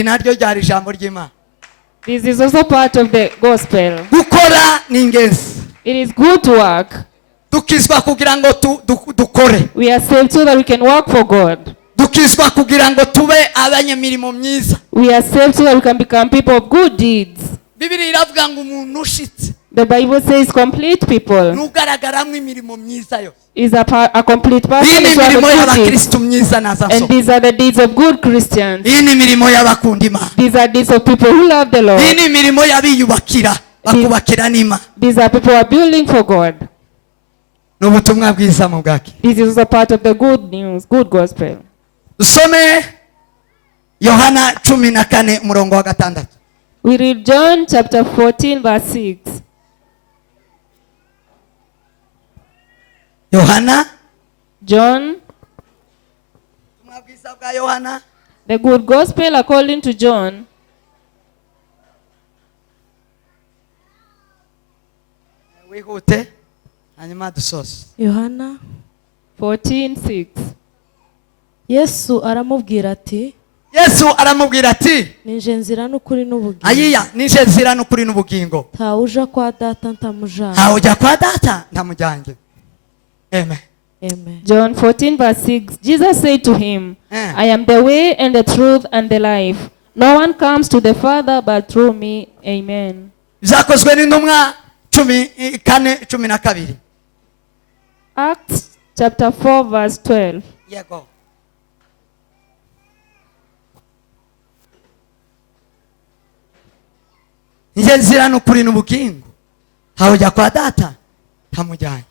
naryo ryari ijambo ry'Imana. This is also part of the gospel. Gukora ni ingenzi. It is good to work. Dukizwa kugira ngo dukore. We are saved so that we can work for God. Dukizwa kugira ngo tube abanyamirimo myiza. We are saved so that we can become people of good deeds. Bibiri iravuga ngo umuntu ushitse. The Bible says complete people Nugaragaramwe imirimo myiza yo. is a complete person. Iyi mirimo y'abakristo myiza nazaso. And these are the deeds of good Christians. Iyi mirimo y'abakunda Imana. These are deeds of people who love the Lord. Iyi mirimo y'abiyubakira bakubakira n'Imana. These are people who are building for God. N'ubutumwa bwiza mu bwaki. This is also part of the good news, good gospel. Usome Yohana 14 umurongo wa 6. We read John chapter 14 verse 6. John, the good gospel according to John. Yohana 14:6. Yesu aramubwira ati Nije nzira n'ukuri n'ubugingo. Ayiya nije nzira n'ukuri n'ubugingo. Ntawuja kwa data ntamujana. Ntawuja kwa data ntamujyanye. Amen. Amen. John 14 verse 6. Jesus said to him, I am the way and the truth and the life. No one comes to the Father but through me. Amen. Zakozwe n'intumwa 14:12. Acts chapter 4 verse 12. Yego. Nije nzira n'ukuri n'ubugingo. Ntawuja kwa data ntamujyanye.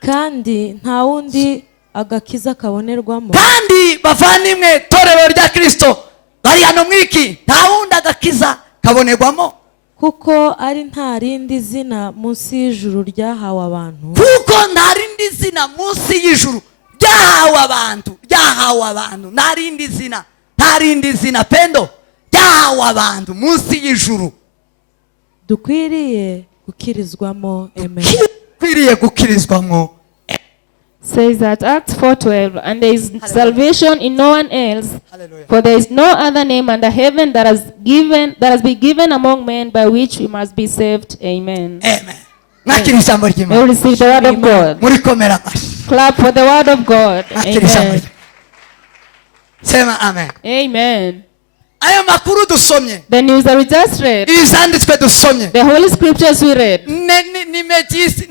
Kandi nta wundi agakiza kabonerwamo. Kandi bavandimwe torero rya Kristo bari hano mwiki nta wundi agakiza kabonerwamo. Kuko ari nta rindi zina munsi y'ijuru ryahawe abantu. Kuko nta rindi zina munsi y'ijuru ryahawe abantu. Nta rindi zina pendo ryahawe abantu munsi y'ijuru. Dukwiriye gukirizwamo. Amen. Dukwiriye gukirizwamo. Says that Acts 4:12, and there is salvation in no one else. Hallelujah. For there is no other name under heaven that has been given among men by which we must be saved. Amen. Amen. Nakiri ijambo ry'Imana. May we receive the word of God. Muri komera mashi. Clap for the word of God. Amen. Sema amen. Amen. Ayo makuru dusomye. The news that we just read. Izanditswe dusomye. The Holy Scriptures we read. Nimejisi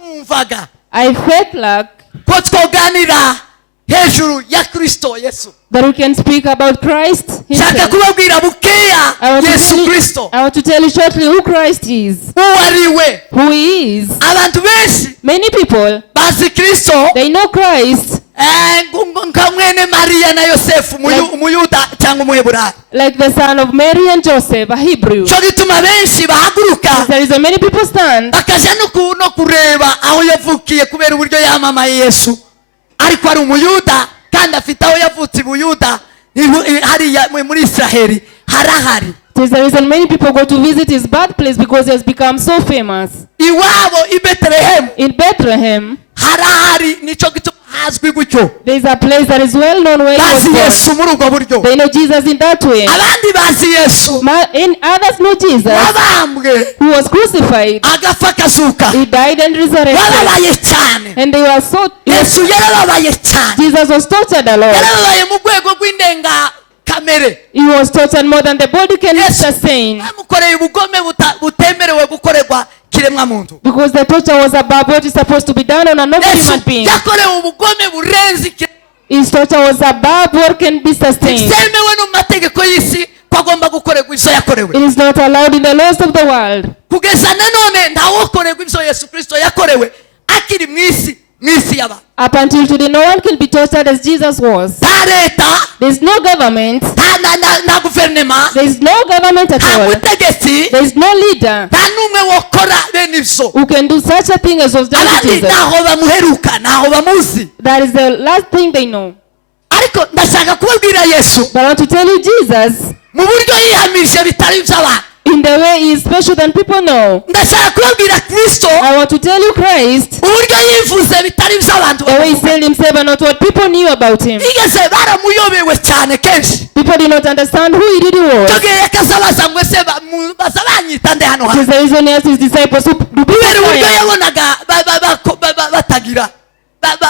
numvaga. I felt like ko twoganira hejuru ya Kristo Yesu. That we can speak about Christ himself. Shaka kubabwira bukeya Yesu Kristo. I want to tell you shortly who Christ is. Who he is. Abantu benshi. Many people. Bazi Kristo. They know Christ. Nkamwene Maria na Yosefu umuyuda cyangwa umuheburayo. Like the son of Mary and Joseph, a Hebrew. Cyo gituma benshi bahaguruka. There is many people stand. Bakaja no kureba aho yavukiye kubera uburyo yamamaye Yesu. Ariko ari umuyuda kandi afite aho yavutse Buyuda hari muri Israeli harahari. There is many people go to visit his birthplace because he has become so famous. Iwabo I Bethlehem. In Bethlehem. Harahari nico gituma hazwi gutyo. There is a place that is well known where he was born. Yesu muri ubwo buryo. They know Jesus in that way. Abandi bazi Yesu. In others know Jesus. Wabambwe. Who was crucified. Agafa kazuka. He died and resurrected. Warabaye cyane. And they were so. Yesu yarabaye cyane. Jesus was tortured a lot. Yarabaye mu rwego rw'indenga kamere. He was tortured more than the body can sustain. Amukoreye ubugome butemerewe gukorerwa kiremwa muntu. Because the torture was above what is supposed to be done on a normal human being. Yakorewe ubugome burenze. His torture was above what can be sustained. Semewe no mategeko y'isi kwagomba gukorerwa izo yakorewe. It is not allowed in the laws of the world. Kugeza nanone ntawokorerwa ibyo Yesu Kristo yakorewe akiri mwisi yaba. Up until today, no one can be tortured as Jesus was. There is no government. There is no government at all. There is no leader who can do such a thing as was done to Jesus. That is the last thing they know. But I want to tell you, Jesus, In the way he is special than people know. ndashaka kubabwira Kristo I want to tell you Christ, uburyo yivuze bitari by'abantu the way he said himself and not what people knew about him. igeze baramuyobewe cyane kenshi People did not understand who he really was. togeye yakazabaza ngo se baza banyita nde hano It is hantu the reason he asked his disciples, who do people kubera say uburyo I am? yabonaga batagira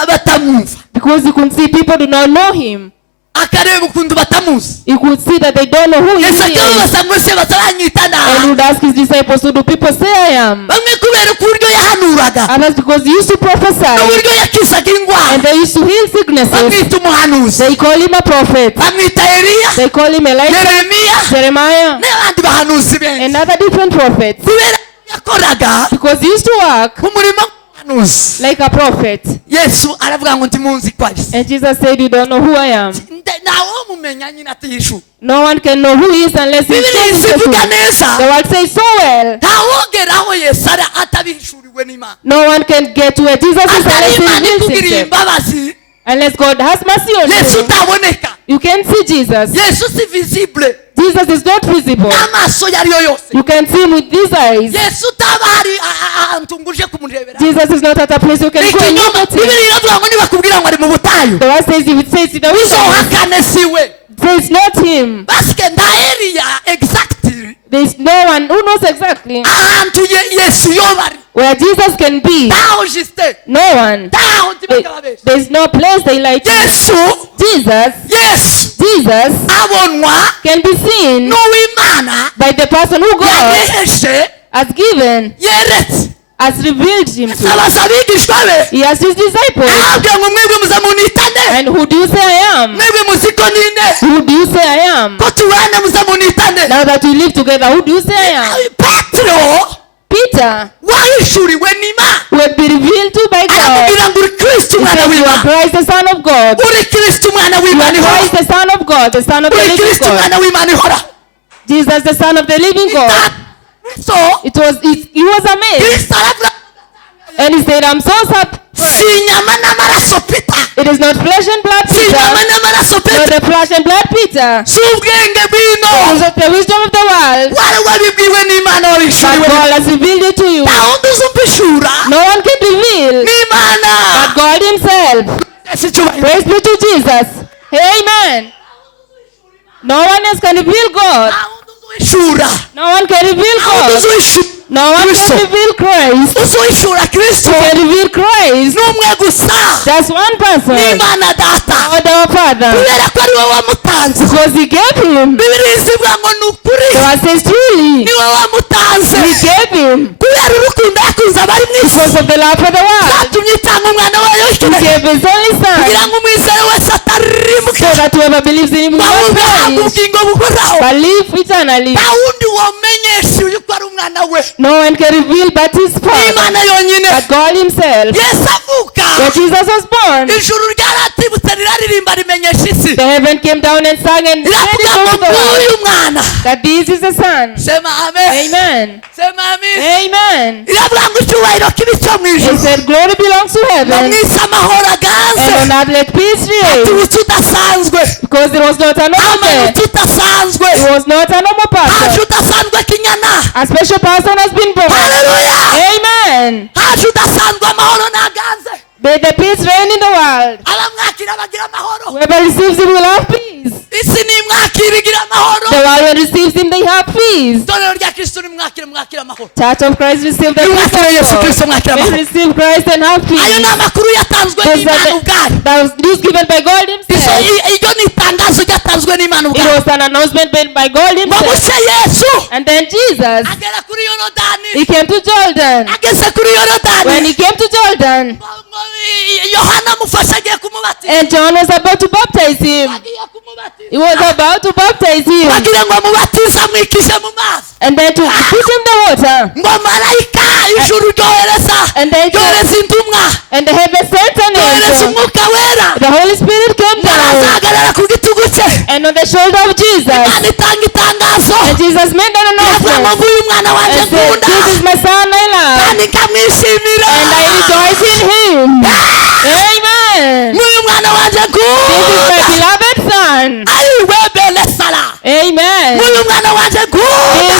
batamwumva Because he could see people do not know him. akareba ukuntu batamuzi He could see that they don't know who he yesu is. akababaza ngo se baza banyita And he nde would ask his disciples, who do people say I am? bamwe kubera uburyo yahanuraga Others because he used to prophesy. uburyo yakizaga And indwara they used to heal sicknesses. bamwita umuhanuzi They call him a prophet. bamwita Eliya They call him Elijah, Yeremiya Jeremiah, n'abandi bahanuzi benshi and other different prophets. kubera yakoraga Because he used to work umurimo w'umuhanuzi like a prophet. yesu aravuga ngo ndimuzi ko ari se And Jesus said, you don't know who I am. ntawe mumenya nyine atiyishuye No one can know who he is unless he bibiri is the zivuga truth. neza The word says so well. ntawogeraho yesu atabihishuriwe n'imana No one can get to where Jesus is atari unless he imana reveals ikugiriye himself. imbabazi Unless God has mercy on yesu you. utaboneka You can see Jesus. yesu si visible Jesus is not visible. n'amaso iyo ariyo yose You can see him with these eyes. yesu utaba hari ahantu ngo uje kumurebera Jesus is not at a place you can go and look ikinyoma at him. bibiri iravuga ngo nibakubwira ngo ari mu butayu The word says, if it says in the wilderness, uzohakane siwe says not him. basike nta Eliya exactly There is no one who knows exactly ahantu yesu yoba ari where Jesus can be. ntaho jisite No one. ntaho ntibagababesha There is no place they like him. yesu Jesus abonwa can be seen n'uw'imana by the person who God yareheje has given, yeretse has revealed him to. abaza abigishwa be He has his disciples. ahabwe ngo mwebwe muzamunitane And who do you say I am? mwebwe muziko ninde Who do you say I am? ko tubana muzamunitane Now that we live together, who do you say I am? petero Peter, wahishuriwe n'imana who had been revealed to by God. aramubwira ngo uri kristo He umwana said, you are w'imana Christ, the Son of God. uri kristo umwana You are w'imana ihora Christ, the Son of God, the Son of the uri living kristo God. umwana w'imana ihora Jesus, the Son of the living God. so He was amazed. kristo aravuga And he said, I'm so surprised. si inyama n'amaraso pita It is not flesh and blood, si Peter. inyama n'amaraso Not pita the flesh and blood, Peter. si ubwenge bw'ino It is not the wisdom of the world. wari wabibwiwe n'imana But wabishuriwe God has revealed it to you. nta wundi uzumpishura No one can reveal n'imana but God himself. ese icyubahiro Praise be to Jesus. Amen. No one else can reveal God. nta wundi uzuhishura No one can reveal nta wundi God. uzuhishura No one Kristo. can reveal Christ. uzuhishura kristo Who can reveal Christ? n'umwe gusa Just one person. n'imana data God our Father. kubera ko ari wowe wamutanze Because he gave him. bibiri zivuga ngo ni ukuri The word says truly. ni wowe wamutanze He gave him. kubera urukundo yakunze abari mu isi Because of the love for the world. zatumye itanga umwana wayo He w'ikinege gave his only son. kugira ngo umwizere wese So atarimuke that whoever believes in him will not ahubwo ahabwe perish, ubugingo buhoraho but live eternally. nta wundi wamenyesha yuko ari umwana we No one can reveal but his Father. n'imana yonyine But God himself. yesu avuka When Jesus was born, ijuru ryaratibutse riraririmba rimenyesha isi the heaven came down and sang and said it riravuga ngo over the world nguyu mwana that this is the Son. sema amen Amen. sema amen Amen. iravuga ngo icyubahiro kibi cyo mu He ijuru said, glory belongs to no mu heaven, isi amahoro aganze and on earth let peace reign. tubuze udasanzwe Because it was not a normal man. amanutse udasanzwe It was not a normal haje person. udasanzwe kinyana A special person has been born. haleluya Amen. haje udasanzwe amahoro naganze May the peace reign in the world. abamwakira bagira amahoro Whoever receives him will have peace. isi nimwakira igira amahoro The world when receives him, they have peace. itorero rya kristo nimwakire mwakira amahoro Church of Christ receive the peace nimwakire yesu of kristo God. mwakira May amahoro receive Christ and have ayo peace. ni amakuru yatanzwe Those n'imana are ubwayo that was news given by God himself. iryo ni itangazo ryatanzwe n'imana It ubwayo was an announcement made by God ngo himself. buce yesu And then Jesus, agera kuri yorodani he came to Jordan. ageze kuri When yorodani he came to Jordan, yohana amufasha agiye kumubatiza and John was about to baptize him. agiye kumubatiza He was about to baptize him. bagira ngo amubatize amwikishe mu mazi And then to put him in the water. ngo marayika ijuru ryohereza And then ryohereza intumwa and the heaven sent an ryohereza angel. umwuka wera The Holy Spirit came down. arazahagarara ku gitugu cye And on the shoulder of Jesus. imana itanga itangazo And Jesus made an iravuga ngo announcement. nguyu mwana wanjye And said, nkunda this is my son I love. kandi nkamwishimira And I rejoice in him. Amen. nguyu mwana wanjye This is my nkunda beloved son. ayiwebele sara Amen. Amen. uyu mwana wanje nkunda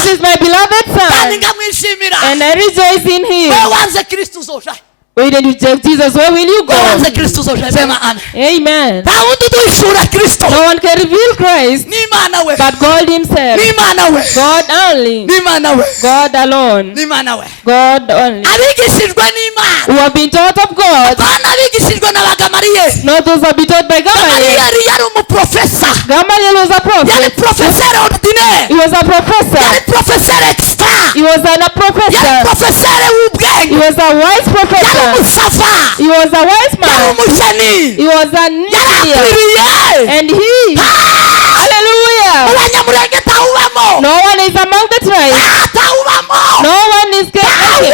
This is my beloved kandi son, nkamwishimira. and I rejoice in him. Wewe wanze Kristo uzoja. When you reject Jesus, where will you go? Wewe wanze Kristo uzoja. Sema amen. Amen. nta wundi duhishura Kristo No one can reveal Christ ni Imana we, but God himself. ni Imana we, God only. ni Imana we, God alone. ni Imana we. God only. abigishijwe n'Imana, Who have been taught of God, bana abigishijwe n'Abagamaliye. not those who have been taught by Gamaliel. Gamaliel yari umuprofesa, Gamaliel was a yari prophet. professeur ordinaire, He was a professor. yari professeur extra, He was a yari professor. professeur He w'ubwenge, was a wise yari professor. umusafa, He was a wise yari man. umugeni, He was an yari engineer. akwiriye. And he, hallelujah, Abanyamulenge tawubamo, no one is among the tribes. tawubamo, No one is getting.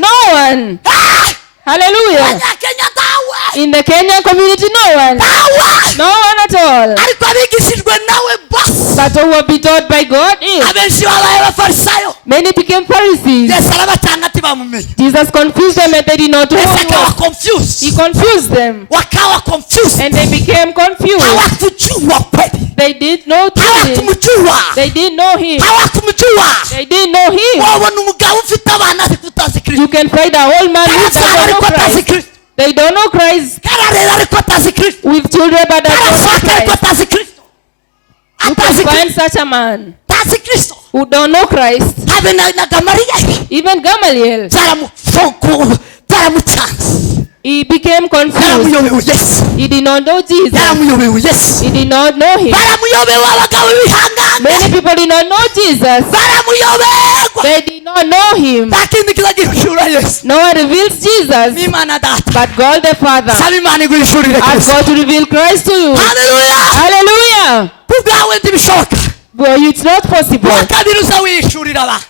No one. Hallelujah. Abanyakenya tawe, In the Kenyan community, no one. tawe. No one at all. ariko abigishijwe nawe boss, But who have been taught by God is. abenshi babaye abafarisayo. Many became Pharisees. Yesu arabatanga ati bamumenye. Jesus confused them and they did not know Yesu him. akawa confused, He confused them wakawa confused, and they became confused. hawakujua kweli, They did not know him. hawakumjua, They didn't know him. hawakumjua. They didn't know him. wabona umugabo ufite abana ariko utazi Kristo, You can find a whole man who karabyara doesn't know ariko atazi Christ. Kristo, They don't know Christ. kararera ariko atazi Kristo, With children but doesn't know karashaka ariko Christ. atazi Kristo, You atazi can find Kristo, such a man atazi Kristo. who don't know Christ. habe na Gamaliel Even Gamaliel, byaramucanze, he became confused. byaramuyobewe Yesu, He did not know Jesus. byaramuyobewe Yesu, He did not know him. byaramuyobewe abagabo b'ibihangane, Many people did not know Jesus. baramuyoberwa. They did not know him. nta kindi kizagihishura Yesu, No one reveals Jesus ni Imana Data. but God the Father. saba Imana iguhishurire Ask Kristo. God to reveal Christ to you. Haleluya. Hallelujah. kubwawe ntibishoboka, Well, it's not possible. uwa kabiri uza wihishurira abantu,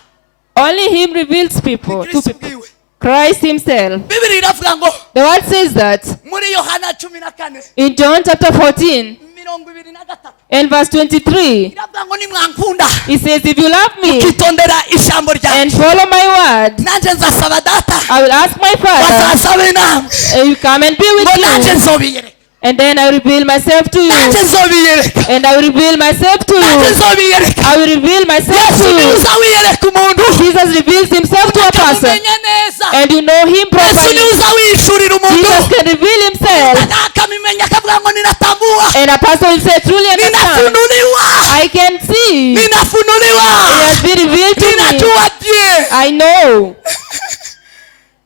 Only him reveals people to Kristo people. ubwiwe. Christ himself. Bibiri iravuga ngo The word says that muri Yohana 14 in John chapter 14 23 and verse 23. iravuga ngo nimwankunda He says, if you love me kitondera ijambo and ryanjye, follow my word, nanjye nzasaba Data I will ask my Father, bazasabe inama, and you come and be with ngo nanjye you, nzobiyereka, and then I will reveal myself to you, nanjye nzobiyereka, and I will reveal myself to nanjye you. nzobiyereka. I will reveal myself Yesu to niwe you. uza wiyereka umuntu, Jesus reveals himself to a person, ukamumenya neza. and you know him Yesu niwe properly. uza wihishurira umuntu, Jesus can reveal himself, akamimenya akavuga ngo ninatambua, and a person will say, truly understand. ninafunuliwa, I can see. It ninafunuliwa, has been revealed to me. ninajua bien. I know.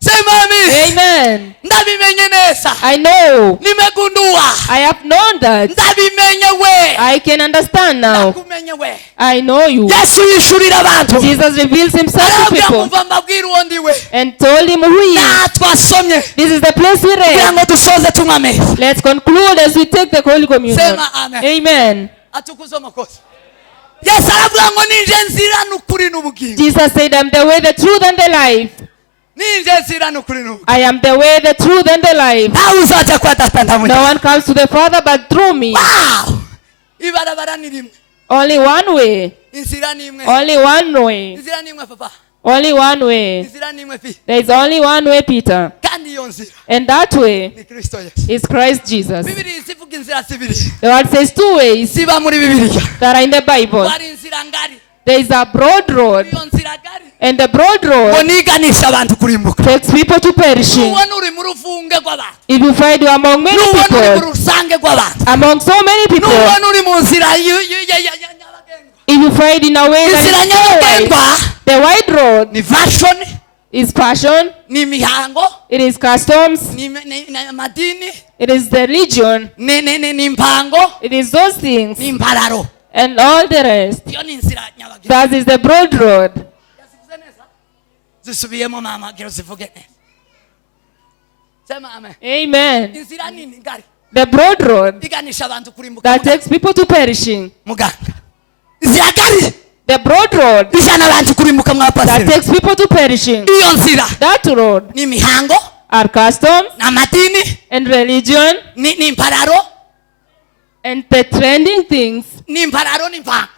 Sema amen. Amen. Ndabimenye neza, I know. nimegundua, I have known that. ndabimenye we, I can understand now. ndakumenye we. I know you. Yesu yishurira abantu, Jesus reveals himself to arabwira people mumva mbabwira uwo ndiwe. and told him who he is. Na twasomye This is the place we kugira read. ngo dusoze tunywa ameza. Let's conclude as we take the Holy Communion. Sema amen. Amen. Atukuzwe amakosa. Yesu aravuga ngo ninje nzira n'ukuri n'ubugingo, Jesus said, I'm the way, the truth, and the life. ninje nzira n'ukuri n'ubugingo, I am the way, the truth, and the life. ntawe uzaja kwa Data No ndamujya. one comes to the Father but through me. Wow! Ibarabara ni rimwe, Only one way. inzira ni imwe, Only one way. inzira ni imwe papa, Only one way. inzira ni imwe pi, There is only one way, Peter. kandi iyo nzira And that way ni Kristo Yesu. is Christ Jesus. Bibiri zivuga inzira zibiri The word says two ways ziba muri Bibiliya. that are in the Bible. Hari inzira ngari, There is a broad road, iyo nzira ngari and the broad ngo road niganisha abantu kurimbuka. takes people to perishing. Nubona uri mu ruvunge rw'abantu, If you find you among many nubona uri mu people, rusange rw'abantu, among so many people, nubona uri mu nzira nyabagendwa. if you find in a way Inzira that is so nyabagendwa wide, the wide road ni fashion, is passion, ni mihango, it is customs, ni amadini, it is the religion, ni mpango, it is those things, ni impararo. and all the rest. Iyo ni inzira nyabagendwa. That is the broad road. Yazivuze neza? Zisubiyemo mama, gero zivuge neza. Sema amen. Amen. Inzira nini ngari The broad road iganisha abantu kurimbuka. that takes people to perishing. Muganga. Inzira ngari The broad road ijana abantu kurimbuka mwa that pastor. takes people to perishing. Iyo nzira That road ni mihango, are customs na madini, and religion ni impararo, and the trending things. ni impararo ni mpango.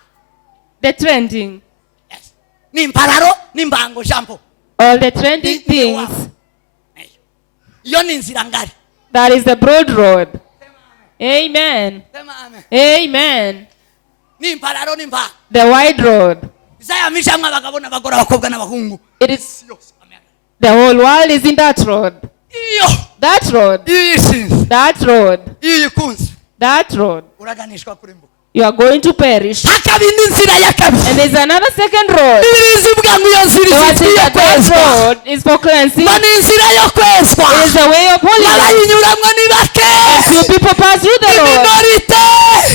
The trending. Yes. Ni impararo ni mpango jambo. All the trending Ni- ni things. Iyo ni inzira ngari. That is the broad road. Amen. Sema amen. Amen. The wide road. It is, the whole world is in that road. That road. That road. That road. You are going to perish. And there's another second road. That road is for cleansing. It is the way of holiness. And few people pass through the road.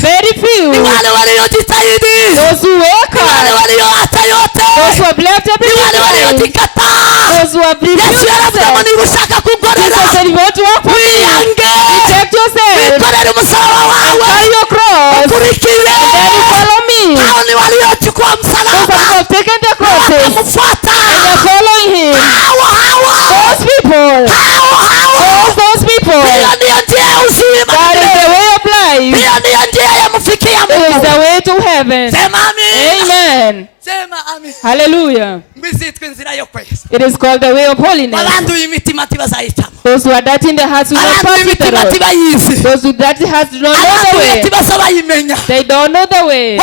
Very few. Those who wake up. Those who have left everything. Those who have refused themselves. Jesus said, if you want to walk for me, reject yourself. And carry your cross. And then you follow me. Those who have taken their crosses. And they're following him. Those people. Those people. That is the way of life. It is the way to heaven. Amen. Hallelujah. It is called the way of holiness. Those who are dirty in their hearts will not pass with the road. Those who dirty hearts do not know the way. They don't know the way.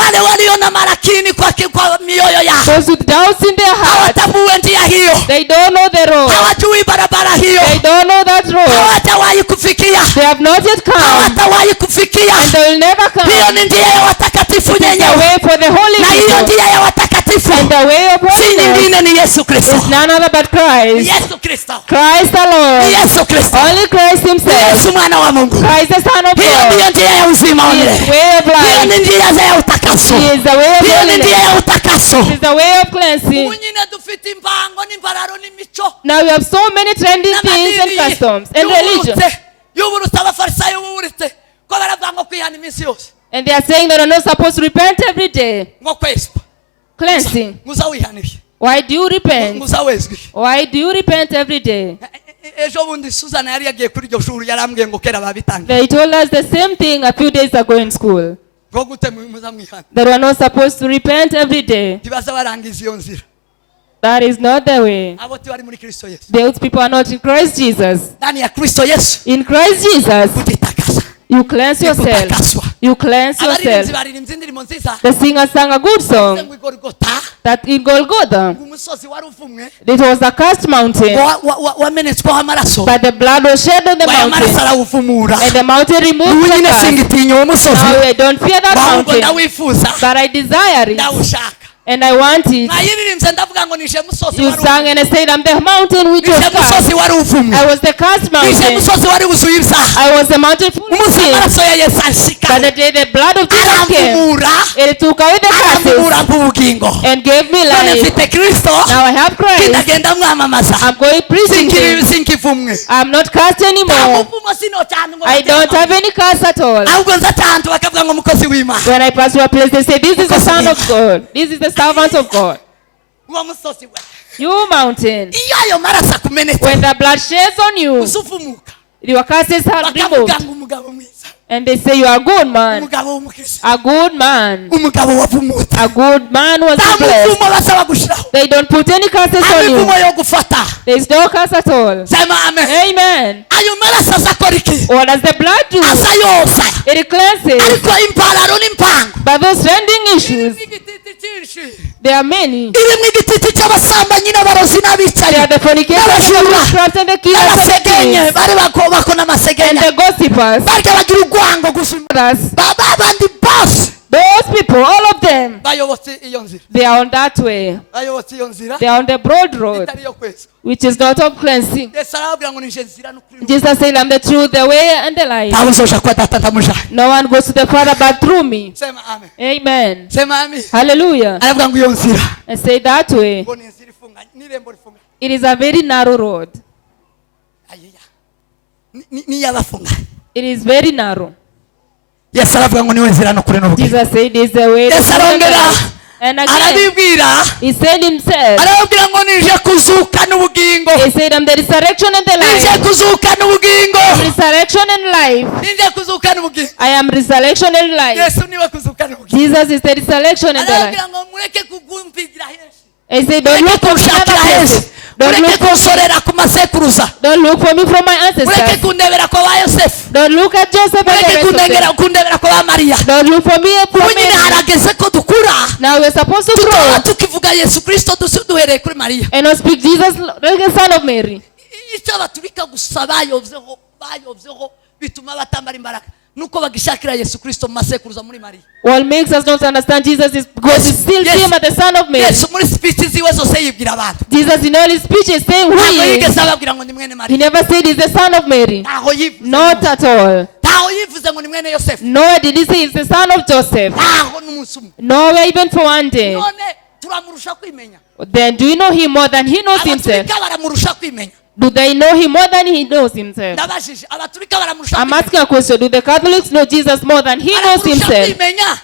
Those who doubt in their hearts, they don't know the road. They don't know that road. They have not yet come. And they will never come. It is the way for the holy people. And the way of holiness is none other but Christ. Christ the Lord. Only Christ himself. Christ the Son of God. He is the way of life. He is the way of holiness. He is the way of cleansing. Now we have so many trending things and customs and religion. And they are saying that we are not supposed to repent every day. Cleansing. Why do you repent? Why do you repent every day? They told us the same thing a few days ago in school. That we are not supposed to repent every day. That is not the way. Those people are not in Christ Jesus. In Christ Jesus, you cleanse yourself. You cleanse yourself. The singer sang a good song that in Golgotha, it was a cursed mountain, but the blood was shed on the mountain, and the mountain removed the curse. Now I don't fear that mountain, but I desire it. And I want it. You sang and I said, I'm the mountain which was cursed. I was the cursed mountain. I was the mountain full of sin. But the day the blood of Jesus came, it took away the curses and gave me life. Now I have Christ. I'm going preaching him. I'm not cursed anymore. I don't have any curse at all. When I pass through a place, they say, this is the Son of God. This is the servant of God. You mountain. When the blood sheds on you, your curses are removed. And they say you are a good man. A good man. A good man was blessed. They don't put any curses on you. There is no curse at all. Amen. What does the blood do? It cleanses. But those trending issues, there are many. There are the fornicators, the witchcraft, and the killers, and the thieves, and the gossipers. Those people, all of them, they are on that way. They are on the broad road, which is not of cleansing. Jesus said, I'm the truth, the way, and the life. No one goes to the Father but through me. Amen. Hallelujah. And say that way. It is a very narrow road. It is very narrow. Jesus said, it is the way. And again, he said himself, he said, I'm the resurrection and the life. Resurrection and life. I am resurrection and life. Jesus is the resurrection and the life. He said, don't look for other places. Don't ureke look for me. kunsorera ku masekuruza, Don't look for me from my ureke ancestors. kundebera kwa ba Yosefu, Don't look at Joseph and the ureke rest of them. kundebera kwa ba Mariya. Don't look for me from ubu nyine Mary. harageze ko dukura Now we're supposed to tutora grow tukivuga Yesu Kristo duhereye kuri Mariya. and not speak Jesus like the son of Mary. icyo abaturika gusa bayobyeho bituma batambara imbaraga nuko bagishakira Yesu Kristo mu masekuruza muri Mariya. What makes us not understand Jesus is because we still see him as the son of Mary. Yesu muri speech ziwe zose yibwira abantu, Jesus in all his speeches saying who ntabwo he is. yigeze ababwira ngo ni mwene He Mariya, never said he's the son of Mary. ntaho yivuze, Not at all. ntaho yivuze ngo ni mwene Yosefu, Nor did he say he's the son of Joseph. ntaho n'umunsi umwe. Nowhere even for one day. none turamurusha kwimenya, Then do you know him more than he knows himself? abaturika baramurusha kwimenya. Do they know him more than he knows himself? ndabajije abaturika baramurusha I'm kwimenya, asking a question. Do the Catholics know Jesus more than he knows baramurusha himself? kwimenya.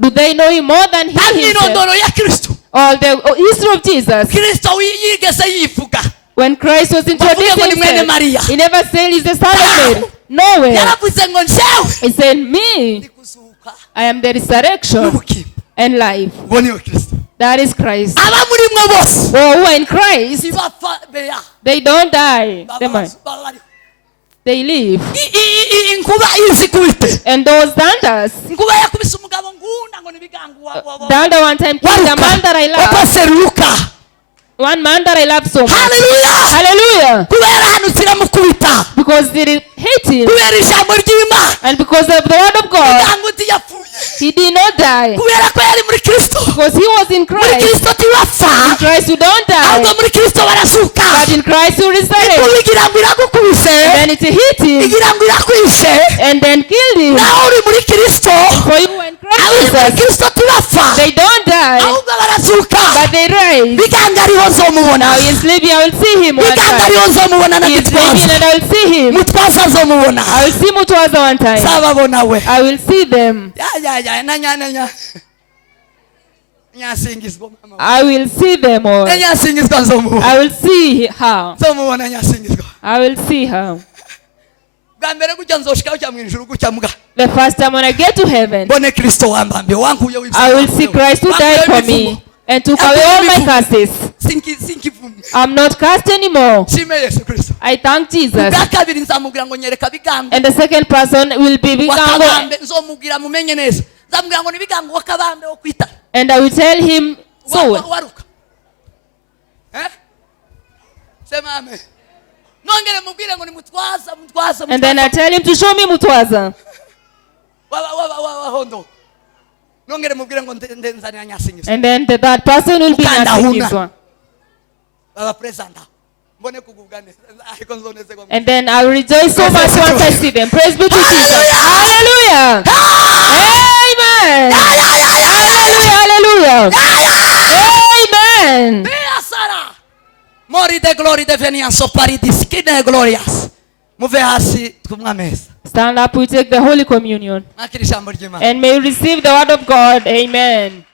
Do they know him more than he kandi himself? irondoro ya Kristo, Or the history of Jesus? Kristo yigeze yivuga, When Christ was introducing Bavuga ngo ni mwene Mariya. himself, he never said he's the son of Mary. Nowhere. yaravuze ngo njyewe He said, me, ndi kuzuka I am the resurrection n'ubugingo. and life. uwo niwe Kristo. That is Christ. aba muri mwe bose Well, who are in Christ, ntibapfa beya, they don't die. baba bariho. They live. inkuba izi kubite, And those thunders, inkuba yakubise umugabo ngunda ngo nibigangu thunder one time killed a man that I love. Luka. One man that I love so much. Hallelujah. Hallelujah. kubera hano kiramukubita, Because they hate him. kubera ijambo ry'Imana, And because of the word of God, bigangu ntiyapfuye, he did not die. kubera ko yari muri Kristo. Because he was in muri Christ. Kristo ntibapfa, In Christ you don't ahubwo die. muri Kristo barazuka. But in Christ you resurrect. kubigira ngo iragukubise, Then it hit him. igira ngo irakwishe, And then killed him. nawe uri muri Kristo, For you and uri muri Christ, Kristo ntibapfa, they don't die. ahubwo barazuka. But they rise. biganga ariho nzomubona, Now he is sleeping. I will see him one biganga time. ariho nzomubona na He is sleeping Gitwaza, and I will see him. Mutwaza nzomubona, I will see Mutwaza one time. zababona we. I will see them. nanya nyasingizwa mama, I will see them all. nyasingizwa nzomubona, I will see her. nzomubona nyasingizwa. I will see her. bwa mbere gutya nzoshikaho cya mwijuru gutya mbwa, The first time when I get to heaven, mbone Kristo wambambiye wankuye w'ibyaha, I will see Christ who died for me and took away all my curses. sinkivumye. I'm not cursed anymore. shime Yesu Kristo. I thank Jesus. bwa kabiri nzamubwira ngo nyereka bigango, And the second person will be Bigango. wakabambe nzomubwira mumenye neza, nzamubwira ngo ni bigango wakabambe wo kwita And I will tell him, so, waruka, sema amen. nongere mubwire ngo ni Mutwaza, and then I tell him to show me Mutwaza. hondo, nongere mubwire ngo nzanira nyasingizwa, And then that person will be Ukanda Nyasingizwa. baba presenta mbone kugubwa neza, ariko nzonezerwa. And then I will rejoice so much once I see them. Praise be to Jesus. Hallelujah. Amen. Hallelujah. Amen. Bea Sara. Mori de glory de venian so paridis kine glorious. Muve hasi kumwameza. Stand up, we take the Holy Communion. Makiri ijambo ry'Imana. And may you receive the word of God. Amen.